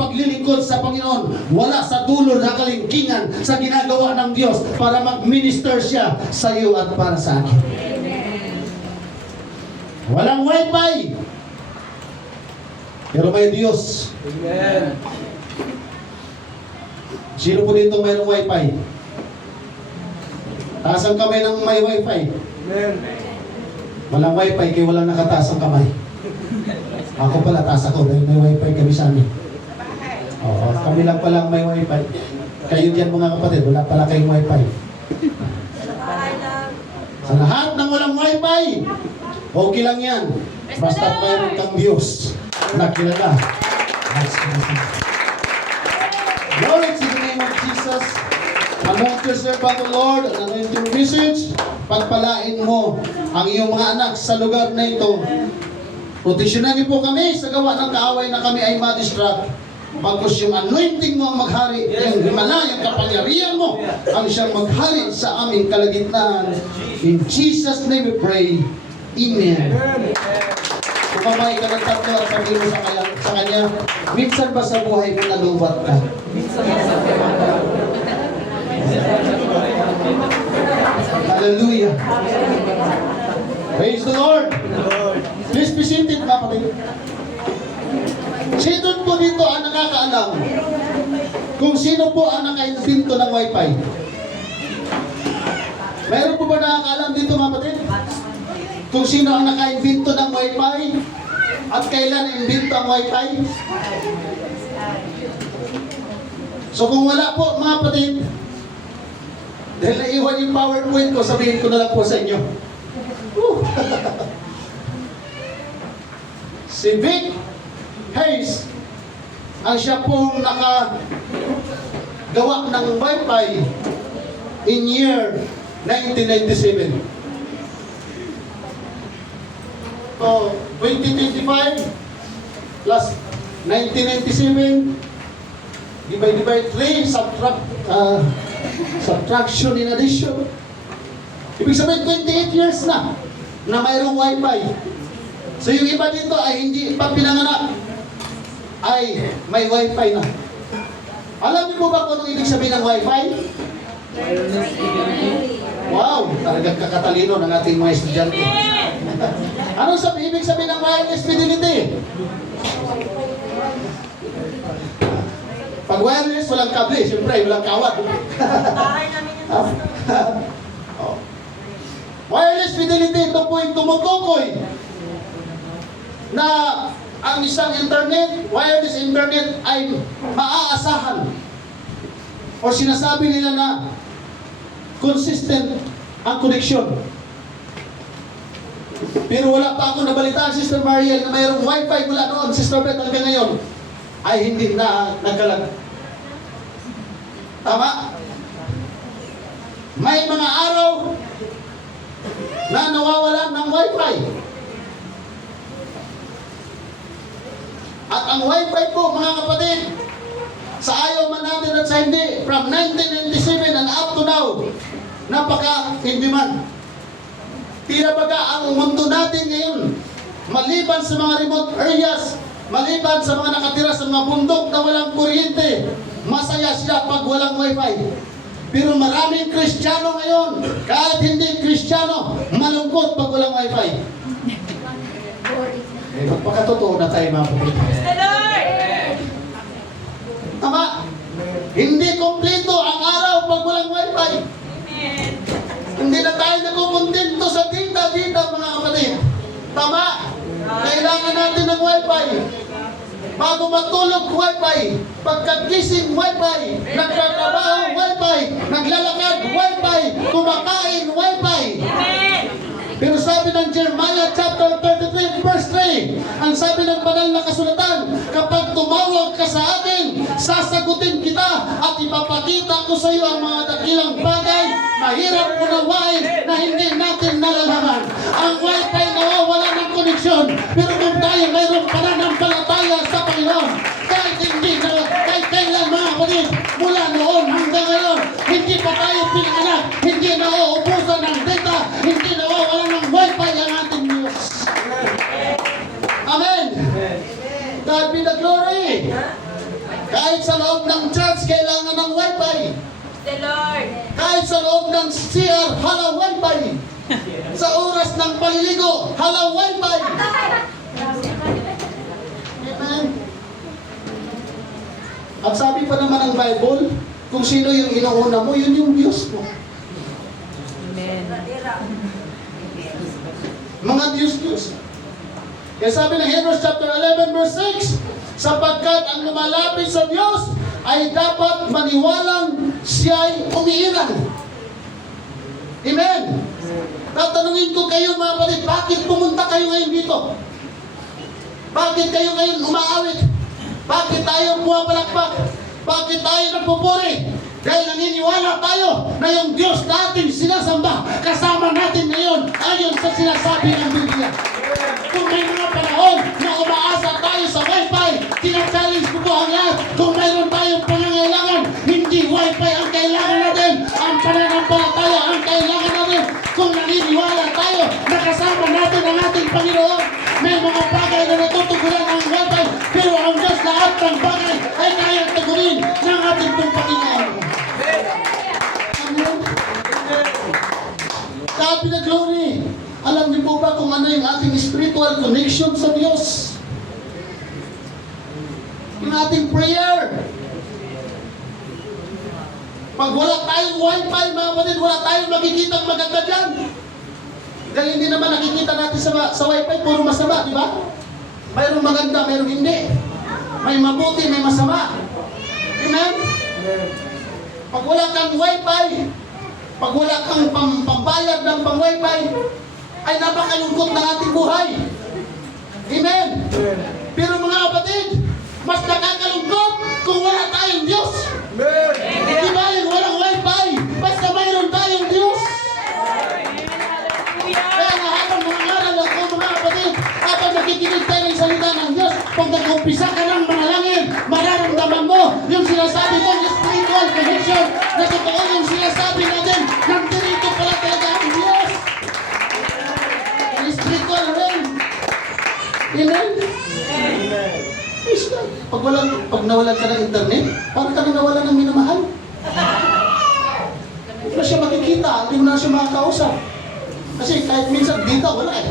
paglilingkod sa Panginoon. Wala sa dulo na kalingkingan sa ginagawa ng Diyos para mag-minister siya sa iyo at para sa akin. Walang wifi, pero may Diyos. Amen. Sino po dito mayroong wifi? Taas ang kamay ng may wifi. Amen. Walang wifi kaya walang nakataas ang kamay. Ako pala, taas ako dahil may wifi kami sa amin. Oo, kami lang pala may wifi. Kayo dyan mga kapatid, wala pala kayong wifi. Sa lahat ng walang wifi, okay lang yan. Basta mayroon kang Diyos na kilala. Glory to the name of Jesus. Anoint yourself by the Lord and anoint your message. Pagpalain mo ang iyong mga anak sa lugar na ito. Proteksyonan niyo po kami sa gawa ng kaaway na kami ay ma-distract. Bagkus yung anointing mo ang maghari, yung himalayang kapangyarihan mo ang siyang maghari sa aming kalagitnaan. In Jesus' name we pray. Amen. Kung kamay ka ng tatlo at sabi mo sa kanya, minsan ba sa buhay mo nalubat ka? Hallelujah. Praise the Lord. Please be seated, kapatid. Sino po dito ang nakakaalam kung sino po ang naka-invento ng wifi? Meron po ba nakakaalam dito, kapatid? Kung sino ang naka-invento ng wifi at kailan invento ang wifi? So kung wala po, mga kapatid, dahil naiwan yung PowerPoint ko, sabihin ko na lang po sa inyo. Si Vic Hayes, ang siya pong nakagawa ng wifi in year 1997. So, 2025 plus 1997 divide by 3, subtraction in addition. Ibig sabihin, 28 years na mayroong wifi. So yung iba dito ay hindi pa pinanganak, ay may wifi na. Alam niyo po ba kung anong ibig sabihin ng wifi? Wow, talagang kakatalino ng ating mga estudyante. Anong ibig sabihin ng wireless fidelity? Pag wireless, walang kable, siyempre, walang kawat. Wireless fidelity, ito po yung tumutukoy na ang isang internet, wireless internet ay maaasahan. O sinasabi nila na consistent ang connection. Pero wala pa ako nabalitaan, Sister Mariel, na mayroong wifi mula noon, Sister Beth, hanggang ngayon, ay hindi na nagkalag. Tama? May mga araw na nawawalan ng wifi. At ang wifi po, mga kapatid, sa ayaw man natin at sa hindi, from 1997 and up to now, napaka-hindi man. Tila baga ang mundo natin ngayon, maliban sa mga remote areas, maliban sa mga nakatira sa mga bundok na walang kuryente, masaya siya pag walang wifi. Pero maraming Kristiyano ngayon, kahit hindi Kristiyano, malungkot pag walang wifi. Magpakatotoo na tayo, mga kapatid. Tama? Hindi kompleto ang araw pag walang wifi. Hindi na tayo nakukontento sa data, mga kapatid. Tama? Kailangan natin ng wifi. Bago matulog, wifi. Pagkagising, wifi. Nagtatrabaho, wifi. Naglalakad, wifi. Kumakain, wifi. Pero sabi ng Jeremiah chapter 33 verse 3, ang sabi ng banal na kasulatan, kapag tumawag ka sa akin, sasagutin kita at ipapakita ko sa iyo ang mga dakilang bagay, mahirap unawain na hindi natin nalalaman. Ang wifi nawawala ng koneksyon, pero kung tayo mayroong pananampalataya sa Panginoon, kahit kailan, mga kapatid, mula noon hanggang ngayon, hindi pa tayo pinanganak, hindi nauubusan ng data, hindi nawawala ng wifi ang ating Diyos. Amen. God be the glory. Kahit sa loob ng church, kailangan ng wifi. The Lord. Kahit sa loob ng CR, hala wifi. Sa oras ng paliligo, hala wifi. Amen. At sabi pa naman ng Bible, kung sino yung inuuna mo, yun yung Diyos mo. Amen. Mga Diyos. Kaya sabi ng Hebrews chapter 11 verse 6, sapagkat ang lumalapit sa Diyos ay dapat maniwalang siya'y umiiral. Amen. Tatanungin ko kayo mga kapatid, bakit pumunta kayo ngayon dito? Bakit kayo ngayon umaawit? Bakit tayo pumapalakpak? Bakit tayo nagpupuri? Dahil naniniwala tayo na yung Diyos natin sinasamba kasama natin ngayon ayon sa sinasabi ng Biblia. Kung may mga panahon na umaasa tayo sa wifi, tinachallenge ko po ang lahat. Kung mayroon tayong pangangailangan, hindi wifi ang kailangan natin, ang pananampalataya ang kailangan natin. Kung naniniwala tayo na kasama natin ang ating Panginoon, may mga bagay na natutugunan ang wifi, pero ang Diyos lahat ng bagay ay kayang tugunin ng ating pong Panginoon. Amen. Sabi na glory, alam niyo po ba kung ano yung ating spiritual connection sa Diyos? Yung ating prayer. Pag wala tayong wifi, mga kapatid, wala tayong makikitang maganda dyan. Dahil hindi naman nakikita natin sa wifi, puro masama, di ba? Mayroong maganda, mayroong hindi. May mabuti, may masama. Amen? Pag wala kang wifi, pag wala kang pambayad ng pang-wifi, ay napakalungkot ng ating buhay. Amen? Pero mga kapatid, mas nakakalungkot kung wala tayong Diyos. Di ba yung walang wifi, basta mayroon tayong Diyos. Kaya nga habang nangangaral ako mga kapatid, habang nakikinig tayo ng salita ng Diyos, pag nag-umpisa ka ng manalangin, mararamdaman mo yung sinasabi kong spiritual connection na totoo yung sinasabi natin, nandito pala talaga ang Diyos. Spiritual realm. Amen? Pag nawalan ka ng internet, parang ka nawalan ng minamahal. Hindi mo na siya makikita, hindi mo na siya makakausap. Kasi kahit minsan dito, wala eh.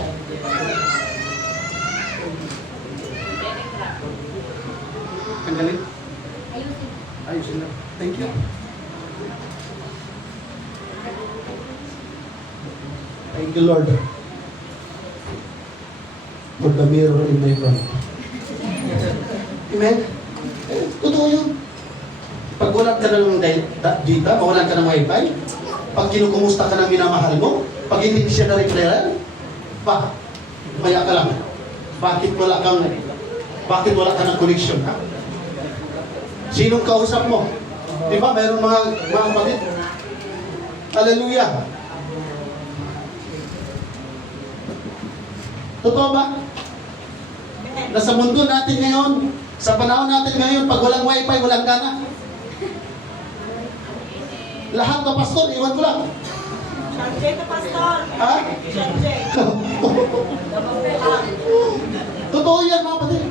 Tanggalin? Ayusin lang. Thank you. Thank you, Lord. For the mirror in my front. Amen? Totoo yun. Pag wala ka ng data, mawalan ka ng wifi, pag kinukumusta ka ng minamahal mo, pag hindi siya na-replyan, maya ka lang. Bakit wala ka ng connection, ha? Sinong kausap mo? Di ba, mayroong mga kapatid? Hallelujah! Totoo ba? Nasa mundo natin ngayon, sa panahon natin ngayon, pag walang wifi, walang gana. Lahat ba, pastor? Iwan ko lang. Sanjay ka, pastor. Ha? Sanjay. Totoo yan, mga kapatid.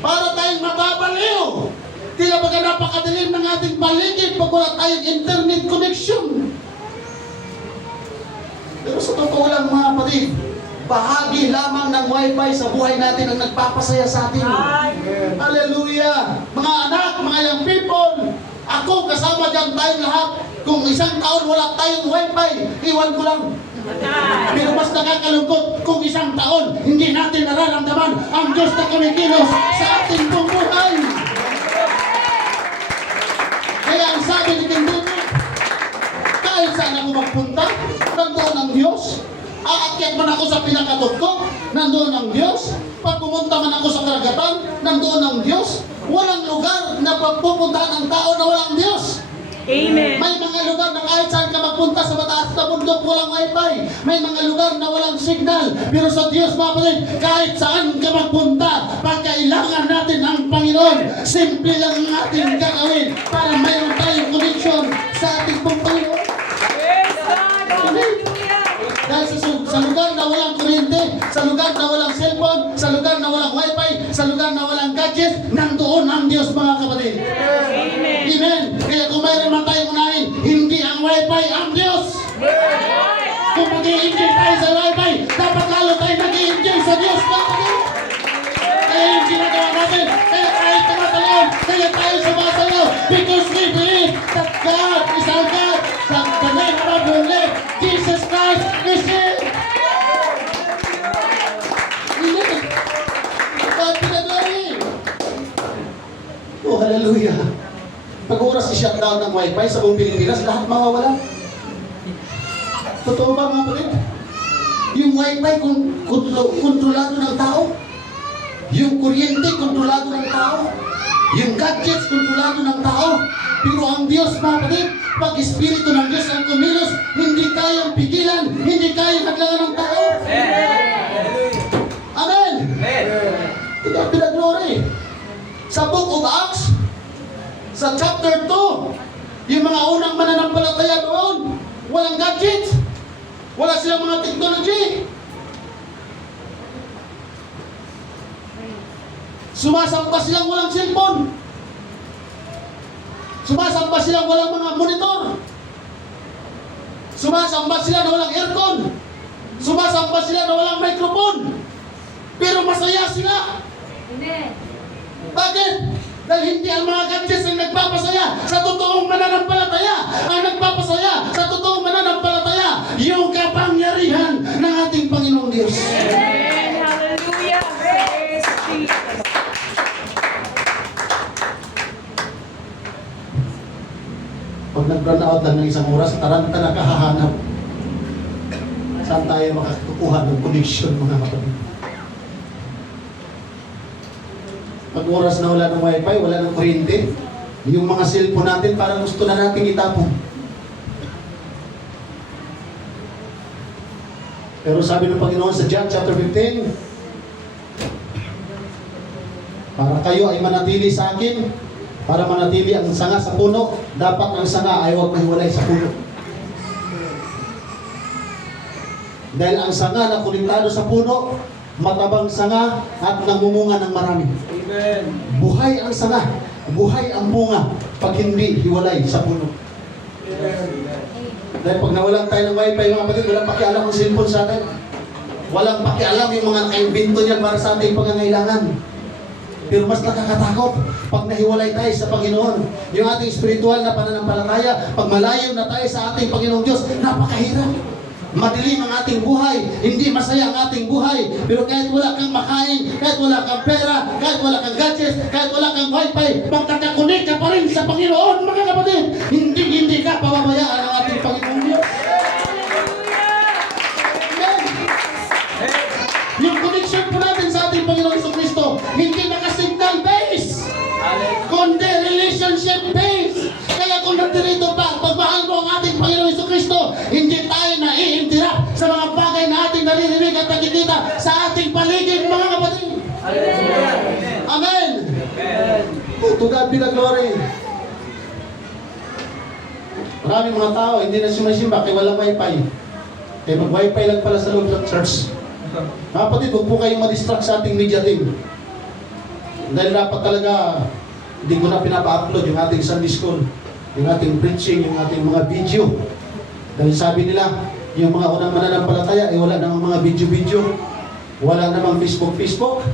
Para tayong mababaliw. Tila baga napakadilim ng ating paligid pag wala tayong internet connection. Pero sa totoo lang, mga kapatid, bahagi lamang ng wifi sa buhay natin ang nagpapasaya sa atin. Hallelujah! Mga anak, mga young people, ako kasama dyan tayong lahat. Kung isang taon wala tayong wifi, iwan ko lang. Pero mas nakakalungkot kung isang taon hindi natin nararamdaman ang Diyos na kumikilos sa ating buong buhay. Kaya ang sabi ni King David, kahit saan ako magpunta, nandoon ang Diyos. Aakyat man ako sa pinakatuktok, nandoon ang Diyos. Pag pumunta man ako sa karagatan, nandoon ang Diyos. Walang lugar na pagpupuntahan ang tao na walang Diyos. Amen. May mga lugar na kahit saan ka magpunta sa mataas na bundok, walang wifi. May mga lugar na walang signal. Pero sa Diyos, mga kapatid, kahit saan ka magpunta, pagkailangan natin ang Panginoon, simple lang ang ating gagawin para mayroon tayong connection sa ating pong Panginoon. Dahil sa lugar na walang kuryente, sa lugar na walang cellphone, sa lugar na walang wifi, sa lugar na walang gas, gadgets, nandoon ang Diyos mga kapatid. Amen. Amen. Kaya kung mayroon man tayong unahin, hindi ang wifi ang Diyos. Kung mag-i-enjoy tayo sa wifi, dapat lalo tayo nag-i-enjoy sa Diyos mga kapatid. Kaya yung ginagawa natin, kaya tayo tumatalaw, kaya tayo sumasayaw, because we believe that God is our God, that the name of our Lord, Jesus Christ is it. Amen. God be the glory. Oh, hallelujah. Pag oras i-shutdown ng wifi sa buong Pilipinas, lahat mawawala. Totoo ba mga kapatid? Yung wifi kontrolado ng tao. Yung kuryente kontrolado ng tao. Yung gadgets kontrolado ng tao. Pero ang Diyos mga kapatid, pag Espiritu ng Diyos ang kumilos, hindi kayang pigilan, hindi kayang hadlangan ng tao. Amen. To God be the glory. Sa Book of Acts, sa chapter 2, yung mga unang mananampalataya doon, walang gadget, wala silang mga technology. Sumasamba silang walang cellphone. Sumasamba silang walang mga monitor. Sumasamba sila na walang aircon. Sumasamba sila na walang microphone. Pero masaya sila. Bakit? Dahil hindi ang mga gadgets ang nagpapasaya sa totoong mananampalataya. Ang nagpapasaya sa totoong mananampalataya, yung kapangyarihan ng ating Panginoong Diyos. Amen. Hallelujah. Praise Jesus. Pag nag-run out lang ng isang oras, taranta na kahahanap. Saan tayo makakukuha ng connection mga kapatid? Pag oras na wala ng wifi, wala ng kuryente, yung mga cellphone natin parang gusto na natin itapon. Pero sabi ng Panginoon sa John chapter 15, para kayo ay manatili sa akin, para manatili ang sanga sa puno, dapat ang sanga ay huwag mahiwalay sa puno. Dahil ang sanga na konektado sa puno, matabang sanga at namumunga ng marami. Amen. Buhay ang sanga, buhay ang bunga pag hindi hiwalay sa puno. Dahil pag nawalan tayo ng wifi mga kapatid, walang pakialam ang cellphone sa atin. Walang pakialam yung mga nakaimbento niyan para sa ating pangangailangan. Pero mas nakakatakot pag nahiwalay tayo sa Panginoon. Yung ating spiritual na pananampalataya, pag malayo na tayo sa ating Panginoong Diyos, napakahirap. Madilim ang ating buhay, hindi masaya ang ating buhay. Pero kahit wala kang makain, kahit wala kang pera, kahit wala kang gadgets, kahit wala kang wifi, magkakakunik ka pa rin sa Panginoon, mga kapatid. Hindi ka pababayaan ng ating Panginoong Diyos. Amen. Yung connection po natin sa ating Panginoon Jesucristo, hindi naka-signal base, kundi relationship base. Kaya kung nandito pa, pagmahal mo ang ating Panginoon Jesucristo, hindi tayo naiintira sa mga bagay na ating naririnig at nakikita sa ating paligid, mga kapatid. Amen. To God be the glory. Maraming mga tao, hindi na sumasimba kaya walang wifi. Kaya mag-wifi lang pala sa loob ng church. Mga kapatid, huwag po kayong ma-distract sa ating media team. Dahil dapat talaga, hindi ko na pinapa-upload yung ating Sunday School, yung ating preaching, yung ating mga video. Dahil sabi nila, yung mga unang mananampalataya, wala namang mga video-video. Wala namang Facebook.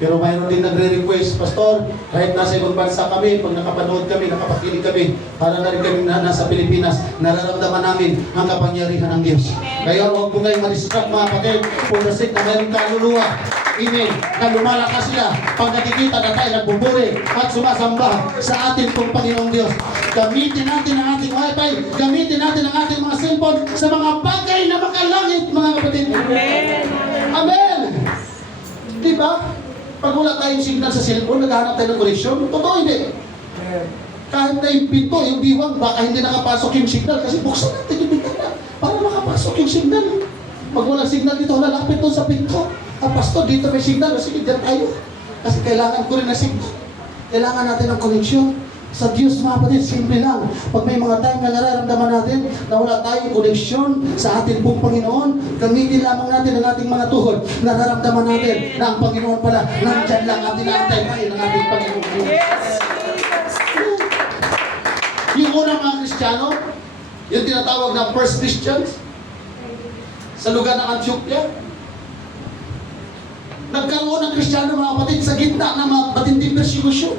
Pero mayroon din nagre-request, Pastor, kahit nasa ibang bansa kami, pag nakapanood kami, nakapakinig kami, para na rin kami nasa Pilipinas, nararamdaman namin ang kapangyarihan ng Diyos. Kaya huwag po kayong ma-distract mga kapatid, for the sake na mayroong kaluluwa. Amen. Na lumalakas sila pag nakikita na tayo nagbuburi at sumasamba sa ating pong Panginoong Diyos. Gamitin natin ang ating wifi, gamitin natin ang ating mga cellphone sa mga bagay na makalangit, mga kapatid. Amen. Amen. Diba? Pag wala tayong signal sa cellphone, naghahanap tayo ng connection. Totoo hindi. Kahit na yung pinto, yung diwang, baka hindi nakapasok yung signal kasi buksan natin yung bintana para makapasok yung signal. Pag walang signal dito, lalapit doon sa pinto. Pastor, dito may signal. Sige, dyan tayo. Kasi kailangan ko rin na signal. Kailangan natin ng connection. Sa Diyos mga kapatid, simple lang. Pag may mga time na nararamdaman natin na wala tayong koneksyon sa ating pong Panginoon, gamitin lamang natin ang ating mga tuhod. Nararamdaman natin na ang Panginoon pala, nandyan lang at inaantay pa ng ating Panginoon. Yes, Jesus. Yung unang mga Kristiyano, yung tinatawag na first Christians, sa lugar ng Antioquia, nagkaroon ng Kristiyano mga kapatid sa gitna ng mga matinding persecution.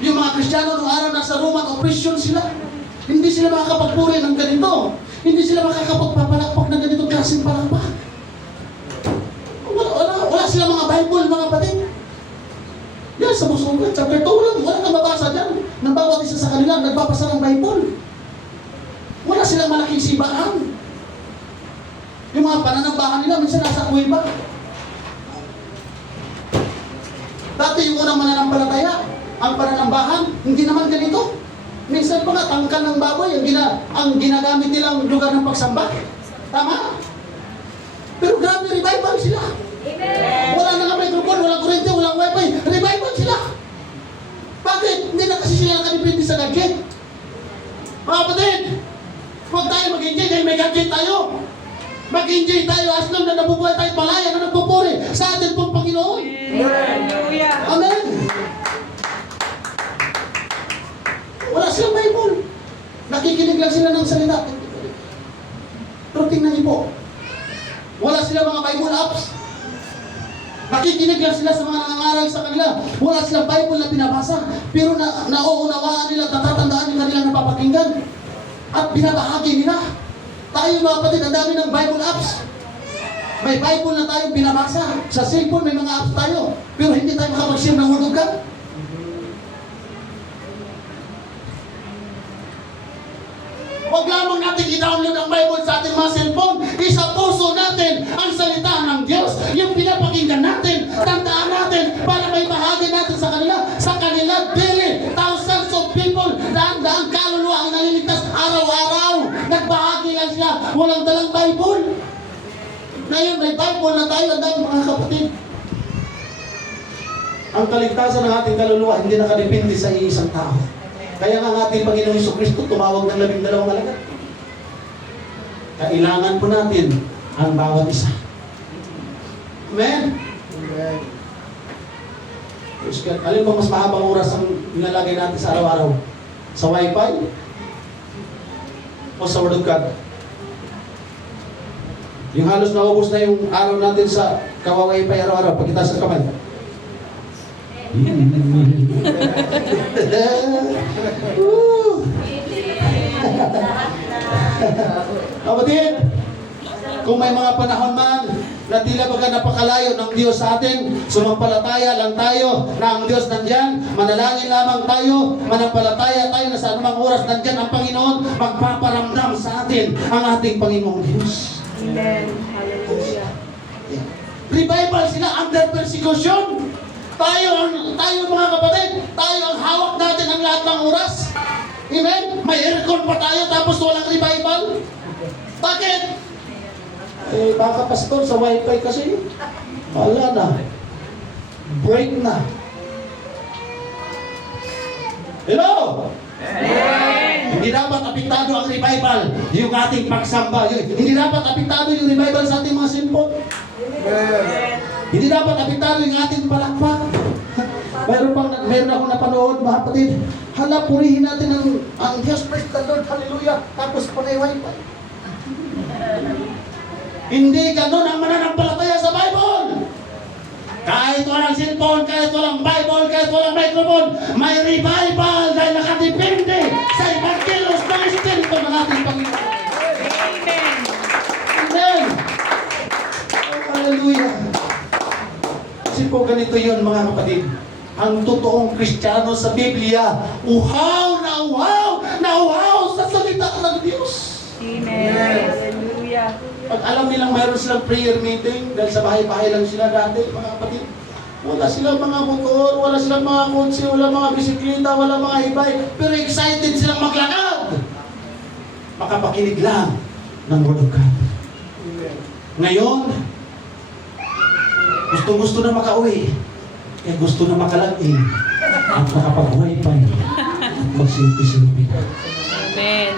Yung mga Kristiyano noong araw nasa Roman oppression sila. Hindi sila makakapagpuri ng ganito. Hindi sila makakapagpapalakpak ng ganitong klaseng palakpak. Wala sila mga Bible mga kapatid. Yan sa Musulman, chapter 2 lang, wala kang mabasa dyan. Nang bawat isa sa kanila, nagbabasa ng Bible. Wala silang malaking sibaan. Yung mga pananambahan nila, minsan nasa kuweba. Dati yung unang mananampalataya, ang pananambahan, hindi naman ganito. Minsan pa nga, tangkal ng baboy, ang ginagamit nilang lugar ng pagsamba. Tama? Pero grabe, revival sila. Wala na nga microphone, walang kurente, walang wifi. Revival sila. Bakit? Hindi na kasi sila nakadipindi sa gadget. Mga kapatid, huwag tayo mag-enjoy dahil may gadget tayo. Mag-enjoy tayo as long na nabubuhay tayo palaya na nagpupuri sa atin pong Panginoon. Hallelujah. Amen. Wala silang Bible. Nakikinig lang sila ng salita. Pero tingnan niyo po, wala silang mga Bible apps. Nakikinig lang sila sa mga nangangaral sa kanila. Wala silang Bible na binabasa. Pero nauunawaan nila, natatandaan yung kanilang napapakinggan. At binabahagi nila. Tayo mga kapatid, ang dami ng Bible apps. May Bible na tayo binabasa. Sa cellphone may mga apps tayo. Pero hindi tayo makapag-share ng Word of God. Huwag lamang natin i-download ang Bible sa ating mga cellphone. Isa puso natin ang salita ng Diyos. Yung pinapakinggan natin, tandaan natin para may bahagi natin sa kanila daily. Thousands of people, daan-daang kaluluwa ang naliligtas araw-araw. Nagbahagi lang sila. Walang dalang Bible. Ngayon may Bible na tayo, ang dami mga kapatid. Ang kaligtasan ng ating kaluluwa hindi nakadepende sa isang tao. Kaya nga ang ating Panginoong Jesucristo tumawag ng 12 alagad. Kailangan po natin ang bawat isa. Amen? Amen. Alin ba mas mahabang oras ang nilalagay natin sa araw-araw? Sa Wi-Fi? O sa Word of God? Yung halos naubos na yung araw natin sa kawa-Wi-Fi araw-araw, pagkitaas sa kamay. Kapatid, kung may mga panahon man na tila baga napakalayo ng Diyos sa atin, sumampalataya lang tayo na ang Diyos nandyan, manalangin lamang tayo, manampalataya tayo na sa anumang oras nandyan ang Panginoon, magpaparamdam sa atin ang ating Panginoong Diyos. Amen. Hallelujah. Revival sila under persecution. Tayo mga kapatid, tayo ang hawak natin ang lahat ng oras. Amen? May aircon pa tayo tapos walang revival. Bakit? Baka pastor sa Wi-Fi kasi. Wala na. Break na. Hello? Amen. Hindi dapat apektado ang revival, yung ating pagsamba. Hindi dapat apektado yung revival sa ating mga cellphone. Hindi dapat apektado yung ating palakpak. Meron akong napanood, mga kapatid. Hala, purihin natin ang Diyos, praise the Lord, hallelujah. Tapos panay Wi-Fi. Hindi ganun ang mananampalataya sa Bible. Kahit walang cellphone, kahit walang Bible, kahit walang microphone, may revival dahil nakadepende sa Evangelos ng Espiritu ng ating Panginoon. Amen. Amen. Hallelujah. Kasi po ganito yun mga kapatid. Ang totoong Kristiyano sa Biblia, uhaw na uhaw sa salita ng Diyos. Amen. Hallelujah. Pag alam nilang mayroon silang prayer meeting, dahil sa bahay-bahay lang sila dati, mga kapatid, wala silang mga motor, wala silang mga kotse, wala mga bisikleta, wala mga hibay, pero excited silang maglakad. Makapakinig lang ng Word of God. Ngayon, gusto na makauwi, gusto na makalagin. at makapag-wifi magsilbi-silbi na. Amen.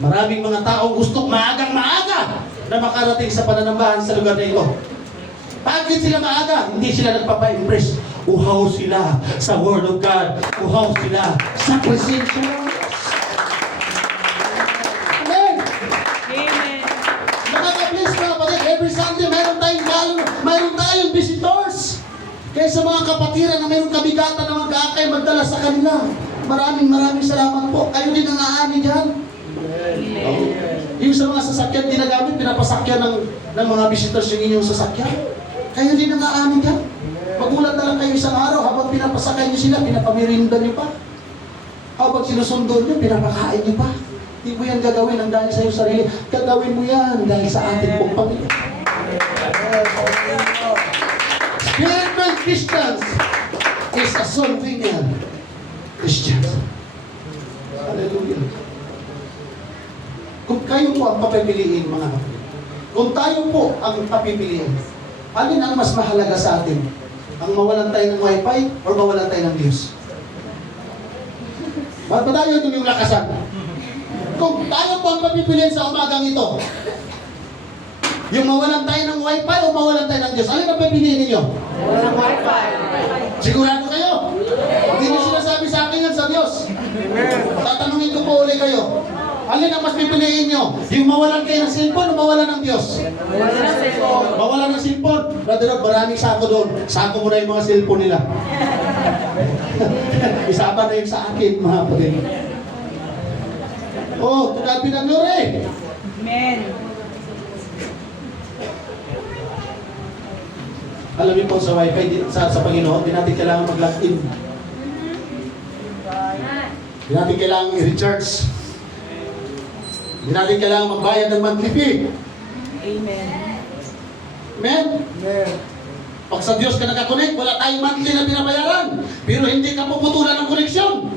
Maraming mga taong gusto maagang-maaga na makarating sa pananambahan sa lugar na ito. Bakit sila maaga? Hindi sila nagpapa-impress. Uhaw sila sa Word of God. Uhaw sila sa presensya ng Diyos. Amen! Amen. Nakaka-bless mga kapatid. Every Sunday mayroon tayong visitors. Kaya sa mga kapatiran na mayroong kabigatan na magkakay magdala sa kanila. Maraming salamat po. Kayo din ang aani dyan. Yung sa mga sasakyan ginagamit, pinapasakyan ng mga visitors yung inyong sasakyan. Kayo din ang aani dyan. Magulat na lang kayo isang araw, habang pinapasakay niyo sila, pinapamirinda niyo pa. Habang sinusundo niyo, pinapakain niyo pa. Hindi mo yan gagawin ang dahil sa iyong sarili. Gagawin mo yan dahil sa ating pong pamilya. Spiritual Christians is a Solvinian Christians. Hallelujah. Kung kayo po ang papipiliin, mga kapatid, kung tayo po ang papipiliin, alin ang mas mahalaga sa atin? Ang mawalan tayo ng wifi or mawalan tayo ng Diyos? Ba't ba tayo doon yung lakasan? Kung tayo po ang papipiliin sa umagang ito, yung mawalan tayo ng wifi o mawalan tayo ng Diyos, alin ang pipiliin ninyo? Walang wifi. Sigurado kayo? Hindi nyo sinasabi sa akin yan sa Diyos. Tatanungin ko po ulit kayo. Alin ang mas pipiliin nyo? Yung mawalan kayo ng cellphone o mawalan ng Diyos? Walang cellphone. Mawalan ng cellphone. Brother Rob, maraming sako doon. Sako mo na yung mga cellphone nila. Isama na yun sa akin, mga kapatid. Oh, God be the glory. Amen. Alam niyo po sa wifi, sa Panginoon, di natin kailangan mag-login. Di natin kailangan i-recharge. Di natin kailangan magbayad ng monthly fee. Amen. Amen? Pag sa Diyos ka nakakonect, wala tayong monthly na binabayaran. Pero hindi ka puputulan ng koneksyon.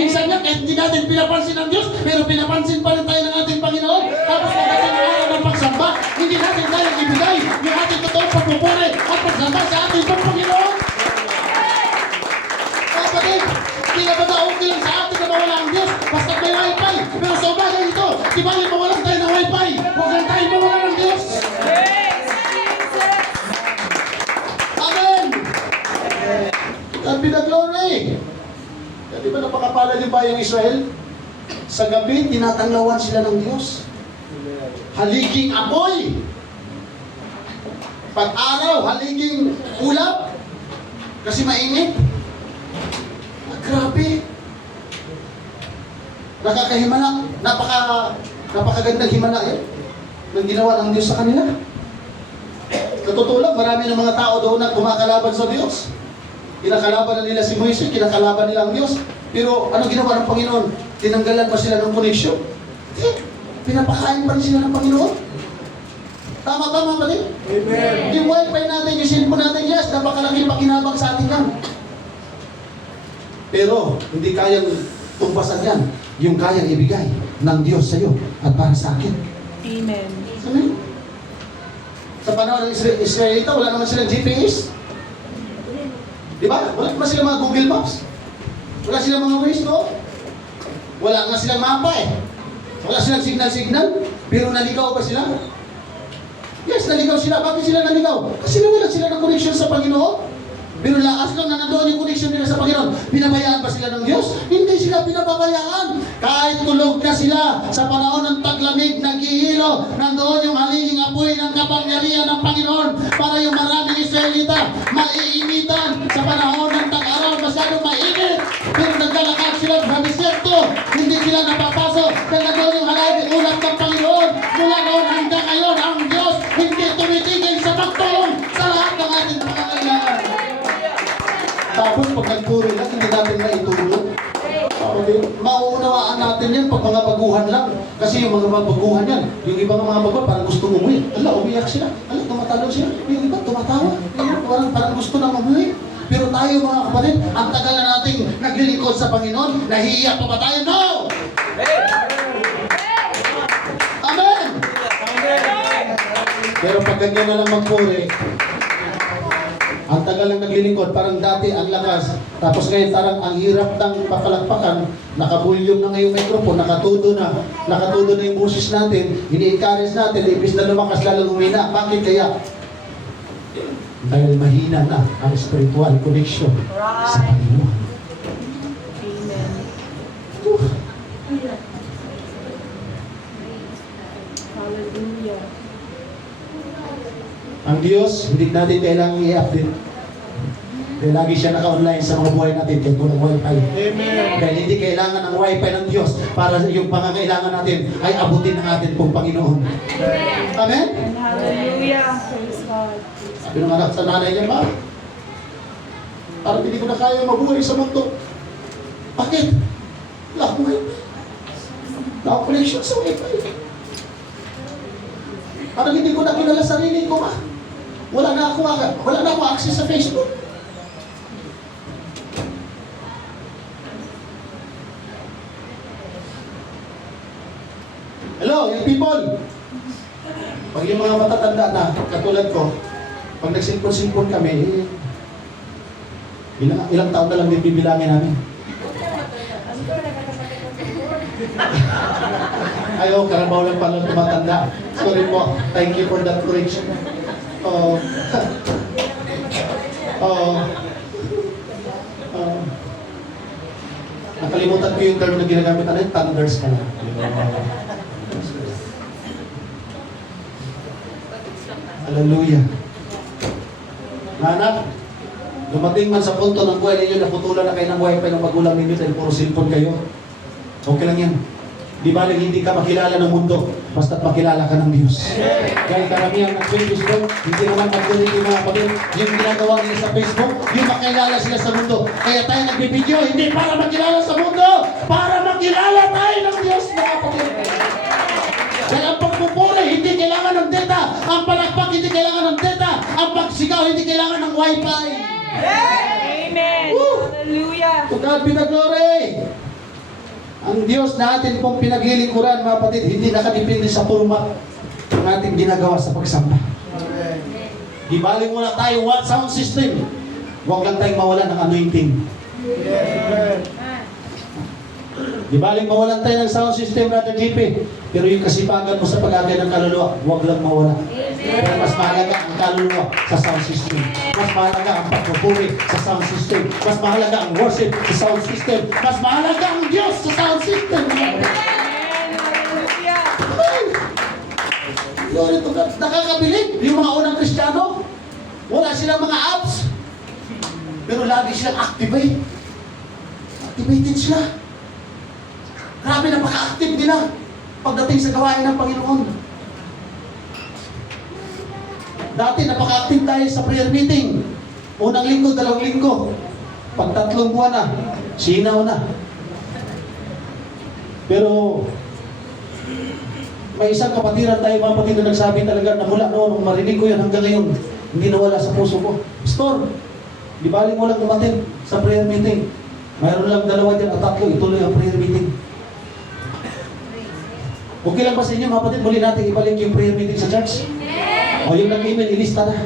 Minsan nga, kahit hindi natin pinapansin ng Diyos, pero pinapansin pa rin tayo ng ating Panginoon. Tapos pagdating ng araw ng pagsamba, hindi natin tayo ibigay yung ating totoong pagpupuri at pagsamba sa ating Panginoon. Kapatid, hindi na ba okay lang sa atin na mawala ang Diyos basta may wifi? Pero sa umaga ito, di ba yung mawalan tayo ng wifi? Huwag lang tayo mawala ng Diyos. Amen! God be the glory! Di ba napakapalad yung bayang Israel? Sa gabi, tinatanglawan sila ng Diyos. Haliging apoy. Pag-araw, haliging ulap. Kasi mainit. Grabe. Nakakahimala. Napakagandang himala yun. Nang ginawa ng Diyos sa kanila. Totoo lang, marami ng mga tao doon na kumakalaban sa Diyos. Kinakalaban na nila si Moises, kinakalaban nila ang Diyos. Pero ano ginawa ng Panginoon? Tinanggalan pa sila ng koneksyon. Pinapakain pa rin sila ng Panginoon. Tama ba mga kapatid? Amen. Yung wifi natin, yung cellphone natin, yes, napakalaking pakinabang sa atin yan. Pero hindi kayang tumbasan yan. Yung kayang ibigay ng Diyos sa iyo at para sa akin. Amen. Amen? Sa panahon ng Israelita, wala naman silang GPS. Di ba? Wala naman silang mga Google Maps. Wala silang mga Waze, no? Wala nga silang mapa eh. Wala silang signal-signal. Pero naligaw ba sila? Yes, naligaw sila. Bakit sila naligaw? Kasi wala sila ng connection sa Panginoon. Pero lakas lang na nandoon yung connection nila sa Panginoon. Pinabayaan ba sila ng Diyos? Hindi sila pinababayaan. Kahit tulog na sila sa panahon ng taglamig, naghihilo, nandoon yung haliging apoy ng kapangyarihan ng Panginoon para yung maraming Israelita maiinitan sa panahon ng tag-araw masyadong mainit. Pero naglalakad sila sa desierto. Hindi sila napapasok dahil nandoon yung haliging ulap ng Panginoon. Mula noon hanggang ngayon, ang Diyos hindi tumitigil sa pagtulong sa lahat ng ating pangangailangan. Tapos pag nagpuri lang, hindi natin maitulong. Mauunawaan natin yan pag mga baguhan lang. Kasi yung mga baguhan yan, yung ibang mga baguhan parang gusto umuwi. Ala, umiyak sila. Ala, tumatalo sila. Yung iba, tumatawa. Parang gusto nang umuwi. Pero tayo mga kapatid, ang tagal na nating naglilingkod sa Panginoon, nahihiya pa ba tayo? No! Amen! Pero pag ganyan na lang magpuri, Ang tagal ng naglilingkod, parang dati ang lakas. Tapos ngayon parang ang hirap ng papalakpakan. Nakabulyong na ngayong microphone, nakatudo na yung boses natin. Ini-encourage natin, ibis na lumakas lalong humina. Bakit kaya? Dahil mahina na ang spiritual connection sa Panginoon. Amen. Hallelujah. Ang Diyos, hindi natin kailangang i-update. Dahil lagi siya naka-online sa mga buhay natin kahit walang wifi. Amen. Dahil hindi kailangan ng wifi ng Diyos para yung pangangailangan natin ay abutin ng atin pong Panginoon. Amen? And hallelujah. Praise God. Sabi ng anak sa nanay niya, Ma, parang hindi ko na kaya mabuhay sa mundo. Bakit? Wala akong wifi. Wala akong connection sa wifi. Parang hindi ko na kilala sarili ko, Ma. Wala na ako access sa Facebook. Hello, young people. Pag yung mga matatanda na, katulad ko, pag nagsimpon-simpon kami, ilang taon na lang din bibilangin namin. Ayaw, karabaw lang pala tumatanda. Sorry po. Thank you for that correction. Oh. Oh. Oh. Nakalimutan ko yung term na ginagamit natin, thunders ka na. Hallelujah. Anak, dumating man sa punto ng buhay ninyo, naputulan na kayo ng wifi ng magulang ninyo dahil puro cellphone kayo. Okay lang yan. Di ba hindi ka makilala ng mundo, basta't makilala ka ng Diyos. Dahil karamihan ng Facebook, hindi naman magkulit yung mga kapatid, yung ginagawa nila sa Facebook, yung makilala sila sa mundo. Kaya tayo nagbibideo, hindi para makilala sa mundo, para makilala tayo ng Diyos, mga kapatid. Dahil ang pagpupuri, hindi kailangan ng data. Ang palakpak, hindi kailangan ng data. Ang pagsigaw, hindi kailangan ng wifi. Amen. Woo! Hallelujah. To God be the glory. Ang Diyos na atin pong pinaglilingkuran, mga kapatid, hindi nakadepende sa format ng ating ginagawa sa pagsamba. Di bali muna tayo what sound system. Huwag lang tayong mawalan ng anointing. Di bali mawalan tayo ng sound system, Brother JP. Pero yung kasipagan mo sa pag-agay ng kaluluwa, huwag lang mawala. Pero mas mahalaga ang kaluluwa sa sound system. Mas mahalaga ang pagpupuri sa sound system. Mas mahalaga ang worship sa sound system. Mas mahalaga ang Diyos sa sound system. Amen. Hallelujah. Glory to God. Nakakabilib. Yung mga unang Kristiyano, wala silang mga apps. Pero lagi silang activate. Activated sila. Grabe, napaka-active nila pagdating sa gawain ng Panginoon. Dati napaka-active tayo sa prayer meeting. Unang linggo, dalawang linggo. Pag 3 buwan na, sinaw na. Pero may isang kapatiran tayo, mga kapatid na nagsabi talaga na mula noon, nung marinig ko yan hanggang ngayon, hindi nawala sa puso ko. Pastor, di bali mo lang umatin sa prayer meeting. Mayroon lang 2 dyan at 3, ituloy ang prayer meeting. Okay lang ba sa inyo, mga kapatid, muli natin ibalik yung prayer meeting sa church? O yung nag-email, ilista na.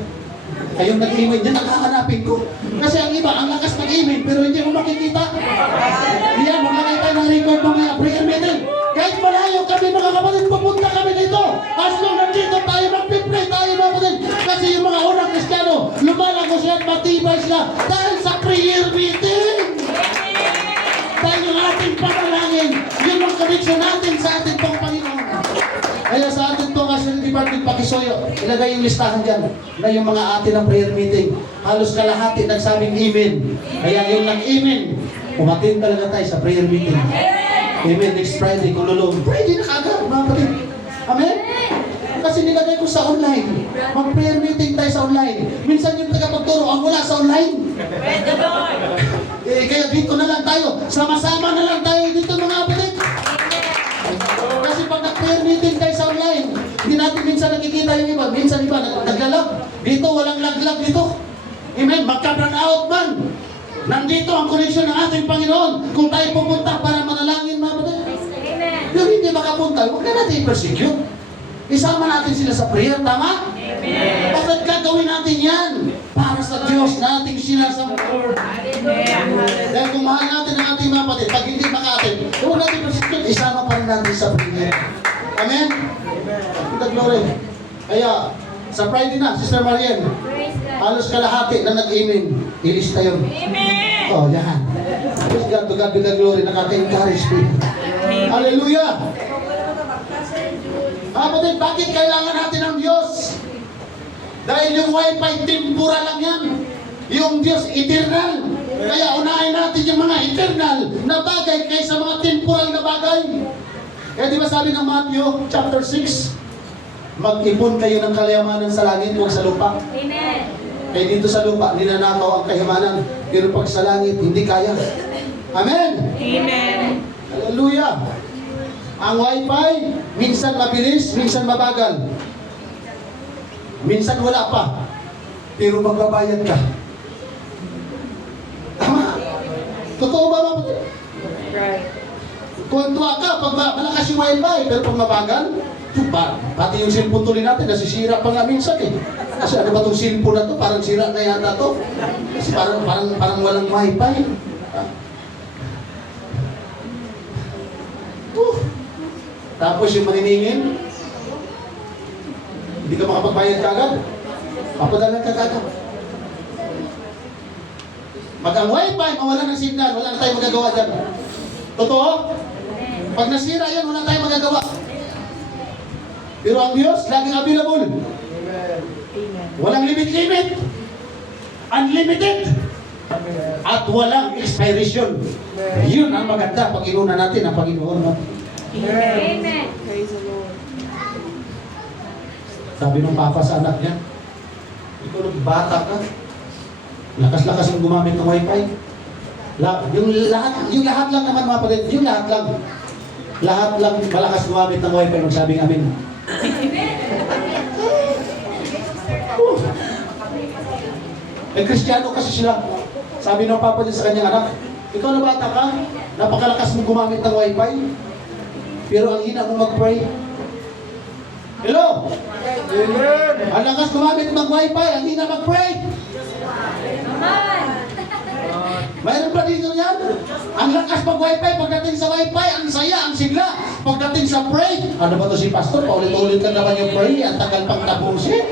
Kayong nag-email, dyan nakahanapin ko. Kasi ang iba, ang lakas mag-email, pero hindi mo makikita. Yan, maglagay tayo ng record ng mga prayer meeting. Kahit malayo kami, mga kapatid, papunta kami dito. As long nandito tayo, mag-pray tayo, mga kapatid. Kasi yung mga unang Kristiyano, lumalago sila at matibay sila dahil sa prayer meeting. Dahil yung ating panalangin, yun ang connection natin sa ating pong Panginoon. Kaya sa ating pong National Department Pakisoyo, ilagay yung listahan dyan na yung mga atin ng prayer meeting. Halos kalahati nagsabing amen. Kaya yung nag-amen, umatin talaga tayo sa prayer meeting. Amen. Next Friday, kung lulong, Friday na kagad, mga kapatid. Amen? Kasi nilagay ko sa online. Mag-prayer meeting tayo sa online. Minsan yung tagapagturo, ang wala sa online. Kaya dito na lang tayo. Sama-sama na lang tayo dito, mga kapatid. Kasi pag nag-prayer meeting tayo sa online, hindi natin minsan nakikita yung iba. Minsan iba, naglalag. Dito, walang laglag dito. Amen. Magka-burn out man. Nandito ang connection ng ating Panginoon. Kung tayo pupunta para manalangin, mga kapatid. Pero hindi makapunta, huwag na natin i-persecute. Isama natin sila sa prayer, tama? Amen. Bakit gagawin natin yan? Para sa Diyos na ating sinasamba. Dahil kung mahal natin ang ating mga kapatid, pag hindi makatin, huwag natin presisyon, isama pa rin natin sa prayer. Amen? The glory. Kaya, sa Friday na, Sister Marian, halos kalahati na nag-amen. Ilista yun. Amen. Oh, yan. Praise God, to God be the glory. Nakaka-encourage ko. Hallelujah! Kapatid, bakit kailangan natin ng Diyos? Dahil yung wifi, tempura lang yan. Yung Diyos, eternal. Kaya unahin natin yung mga eternal na bagay kaysa mga temporal na bagay. Kaya di ba sabi ng Matthew chapter 6, mag-ipon kayo ng kayamanan sa langit, huwag sa lupa. Amen. Kaya dito sa lupa, ninanakaw ang kayamanan. Pero pag sa langit, hindi kaya. Amen! Amen. Hallelujah! Ang wifi, minsan mabilis, minsan mabagal. Minsan wala pa. Pero magbabayad ka. Tama. Totoo ba mga kapatid? Right. Kung tuwa ka, pag malakas yung wifi, pero pag mabagal, pati yung cellphone tuloy natin, nasisira pa nga minsan eh. Kasi ano ba itong cellphone na to? Parang sira na yata to. Kasi parang walang wifi. Tapos yung maniningin, hindi ka makapagbayad kagad. Papadalan ka kagad. Pag ang wifi, mawala ng signal, wala na tayong magagawa dyan. Totoo? Pag nasira yan, wala tayong magagawa. Pero ang Diyos, laging available. Walang limit-limit. Unlimited. At walang expiration. Yun ang maganda pag inuna natin ang Panginoon. No? Amen. Praise the Lord. Sabi ng papa sa anak niya, ikaw bata ka. Lakas-lakas yung gumamit ng wifi. Yung lahat lang naman mga kapatid, yung lahat lang. Lahat lang malakas gumamit ng wifi nung sabi amin. Eh, Kristiyano kasi sila. Sabi ng papa niya sa kanyang anak, ikaw na bata ka, napakalakas mo gumamit ng wifi, pero ang hina mo mag-pray. Hello? Amen. Ang lakas gumamit ng wifi, ang hina mag-pray. Amen. Mayroon pa dito yan. Ang lakas mag-wifi, pagdating sa wifi, ang saya, ang sigla. Pagdating sa pray, ano ba to si pastor? Paulit-ulit ka naman yung pray, ang tagal pang tapusin.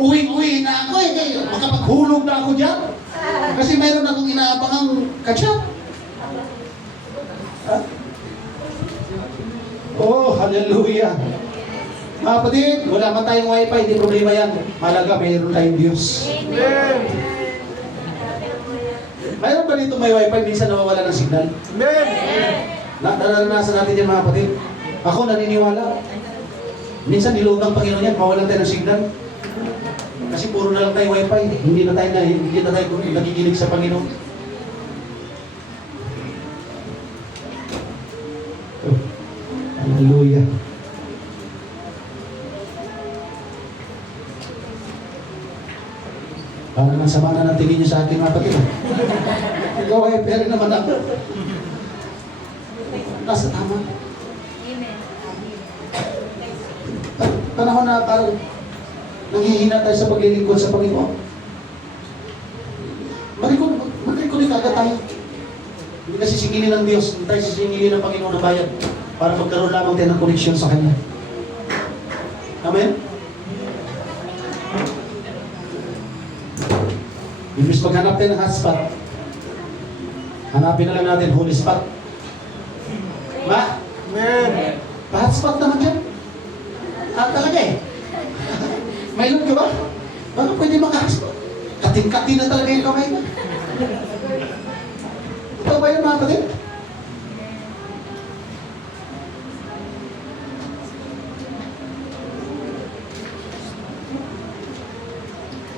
Uwing-uwi na ako eh, makapaghulog na ako dyan. Kasi mayroon akong inaabangang katsyap. Ha? Oh, hallelujah. Mga kapatid, wala man tayong wifi, hindi problema yan. Malaga, mayroon tayong Diyos. Amen. Mayroon ba dito may wifi, minsan nawawala ng signal? Amen. Naranasan natin yan mga kapatid. Ako naniniwala. Minsan niluog ng Panginoon yan, mawalan tayo ng signal. Kasi puro na lang tayo wifi, hindi na tayo nakikinig sa Panginoon. Oh, hallelujah. Parang masama na ng tingin niyo sa akin mga kapatid. Ikaw ay pero naman ako. Nasa tama. Amen. Panahon na parang nanghihina tayo sa paglilingkod sa Panginoon. Mag-reconnect agad tayo. Hindi na sisingilin ng Diyos, hindi tayo sisingilin ng Panginoon na bayad para magkaroon lamang tayo ng connection sa Kanya. Amen? Imbis maghanap tayo ng hotspot, hanapin na lang natin holy spot. Ma? Amen. Pa-hotspot naman dyan. Talaga eh. Mayroon ka ba? Baka pwede maka-hotspot. Kating-kating na talaga yung kamay mo. Ito ba yun mga kapatid?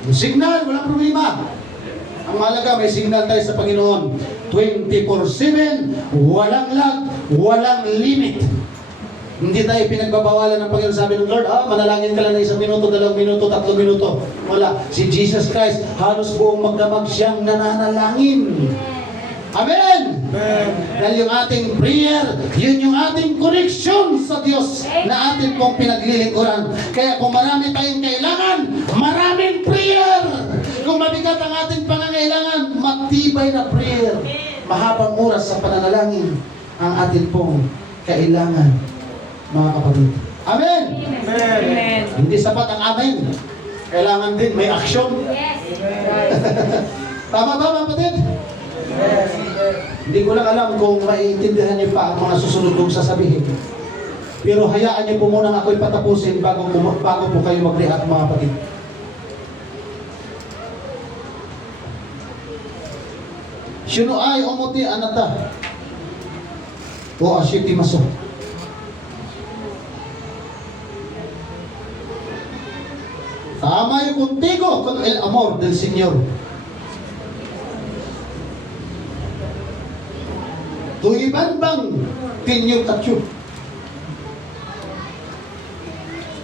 Yung signal, walang problema. Ang mahalaga, may signal tayo sa Panginoon. 24/7, walang lag, walang limit. Hindi tayo pinagbabawalan ng Panginoon. Sabi ng Lord, manalangin ka lang ng 1 minuto, 2 minuto, 3 minuto. Wala. Si Jesus Christ, halos buong magdamag siyang nananalangin. Amen! Amen. Dahil yung ating prayer, yun yung ating connection sa Diyos na ating pong pinaglilingkuran. Kaya kung marami tayong kailangan, maraming prayer! mabigat ang ating pangangailangan, matibay na prayer, mahabang oras sa pananalangin ang atin pong kailangan, mga kapatid. Amen! Amen. Hindi sapat ang amen. Kailangan din may aksyon. Yes. Tama ba, mga kapatid? Hindi ko lang alam kung maiintindihan niyo pa ang mga susunod kong sasabihin. Pero hayaan niyo po muna ako'y patapusin bago po kayo mag-react, mga kapatid. Sino ay umuti anata? O asyiti maso? Tama yung contigo con el amor del Señor. Tuiban bang tinyo tatyo?